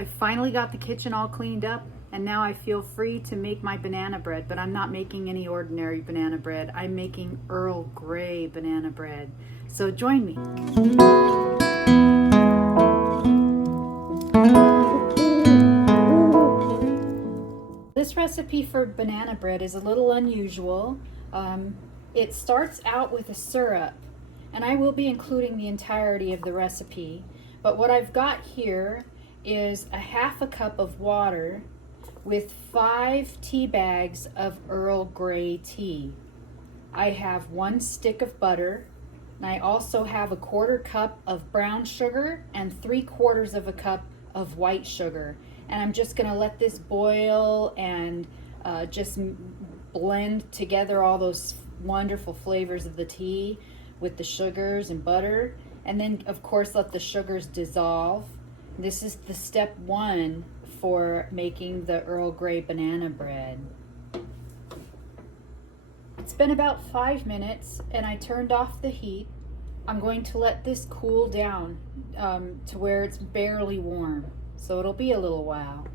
I finally got the kitchen all cleaned up, and now I feel free to make my banana bread, but I'm not making any ordinary banana bread. I'm making Earl Grey banana bread. So join me. This recipe for banana bread is a little unusual. It starts out with a syrup, and I will be including the entirety of the recipe. But what I've got here is a half a cup of water with 5 tea bags of Earl Grey tea. I have 1 stick of butter, and I also have a 1/4 cup of brown sugar and 3/4 of a cup of white sugar. And I'm just gonna let this boil and just blend together all those wonderful flavors of the tea with the sugars and butter. And then of course let the sugars dissolve. This is the step 1 for making the Earl Grey banana bread. It's been about 5 minutes and I turned off the heat. I'm going to let this cool down to where it's barely warm. So it'll be a little while.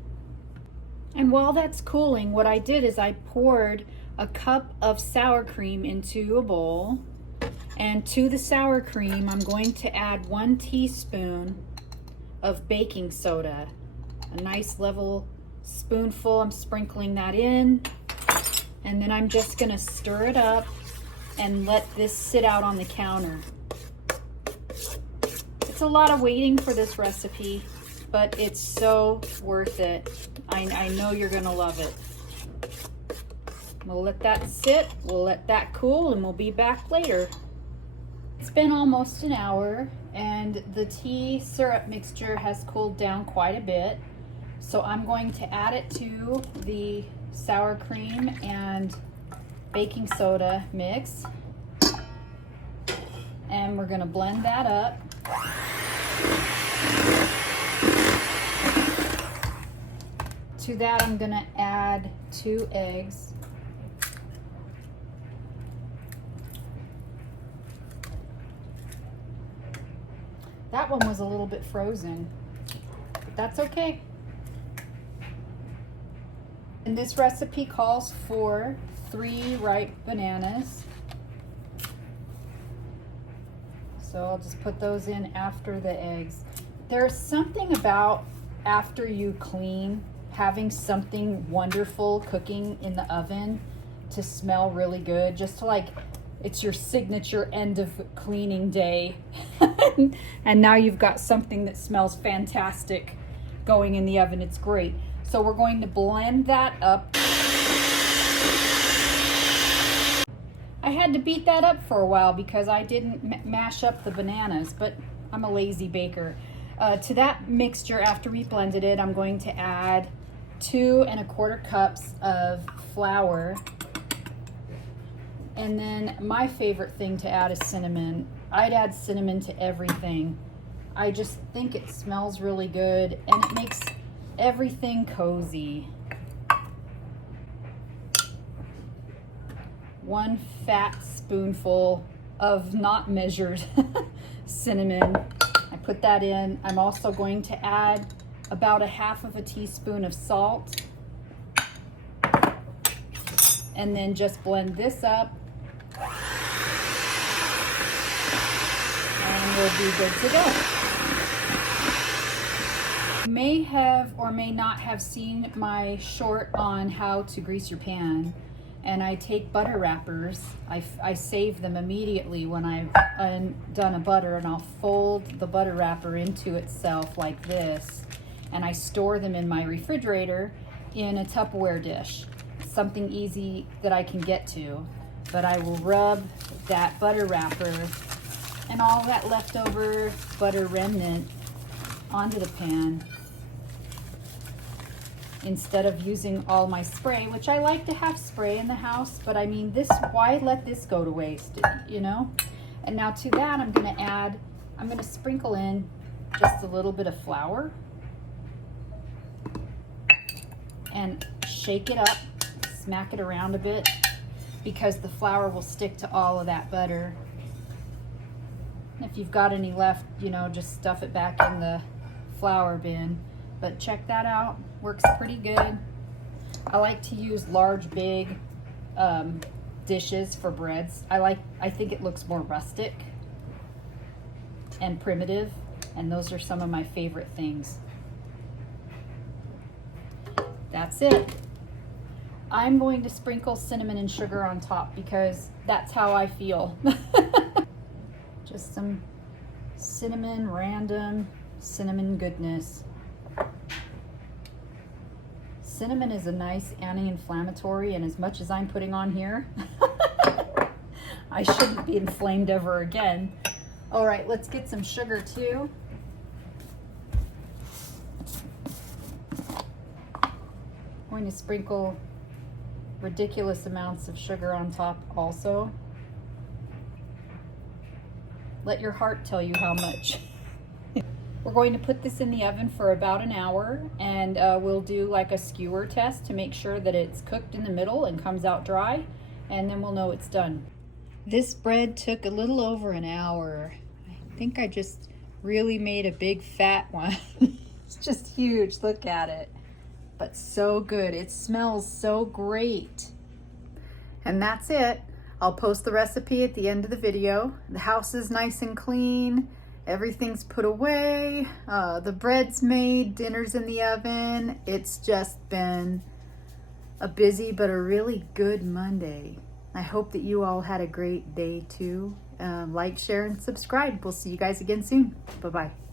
And while that's cooling, what I did is I poured a cup of sour cream into a bowl. And to the sour cream, I'm going to add 1 teaspoon of baking soda. A nice level spoonful, I'm sprinkling that in. And then I'm just gonna stir it up and let this sit out on the counter. It's a lot of waiting for this recipe, but it's so worth it. I know you're gonna love it. We'll let that sit, we'll let that cool, and we'll be back later. It's been almost an hour, and the tea syrup mixture has cooled down quite a bit. So I'm going to add it to the sour cream and baking soda mix. And we're gonna blend that up. To that, I'm gonna add 2 eggs. That one was a little bit frozen, but that's okay. And this recipe calls for 3 ripe bananas. So I'll just put those in after the eggs. There's something about after you clean, having something wonderful cooking in the oven to smell really good, just to like, it's your signature end of cleaning day. And now you've got something that smells fantastic going in the oven. It's great. So we're going to blend that up. I had to beat that up for a while because I didn't mash up the bananas, but I'm a lazy baker. To that mixture, after we blended it, I'm going to add 2 1/4 cups of flour. And then my favorite thing to add is cinnamon. I'd add cinnamon to everything. I just think it smells really good and it makes everything cozy. 1 fat spoonful of not measured cinnamon. I put that in. I'm also going to add about 1/2 teaspoon of salt. And then just blend this up. And we'll be good to go. You may have or may not have seen my short on how to grease your pan. And I take butter wrappers. I save them immediately when I've done a butter, and I'll fold the butter wrapper into itself like this. And I store them in my refrigerator in a Tupperware dish. Something easy that I can get to. But I will rub that butter wrapper and all that leftover butter remnant onto the pan instead of using all my spray, which I like to have spray in the house, but I mean, why let this go to waste, you know? And now to that, I'm gonna sprinkle in just a little bit of flour and shake it up, smack it around a bit, because the flour will stick to all of that butter. If you've got any left, you know, just stuff it back in the flour bin. But check that out, works pretty good. I like to use large, big dishes for breads. I think it looks more rustic and primitive, and those are some of my favorite things. That's it. I'm going to sprinkle cinnamon and sugar on top because that's how I feel. Just some cinnamon, random cinnamon goodness. Cinnamon is a nice anti-inflammatory, and as much as I'm putting on here, I shouldn't be inflamed ever again. All right, let's get some sugar too. I'm going to sprinkle ridiculous amounts of sugar on top also. Let your heart tell you how much. We're going to put this in the oven for about an hour, and we'll do like a skewer test to make sure that it's cooked in the middle and comes out dry, and then we'll know it's done. This bread took a little over an hour. I think I just really made a big fat one. It's just huge, look at it. But so good, it smells so great. And that's it. I'll post the recipe at the end of the video. The house is nice and clean. Everything's put away, the bread's made, dinner's in the oven. It's just been a busy but a really good Monday. I hope that you all had a great day too. Like, share, and subscribe. We'll see you guys again soon. Bye-bye.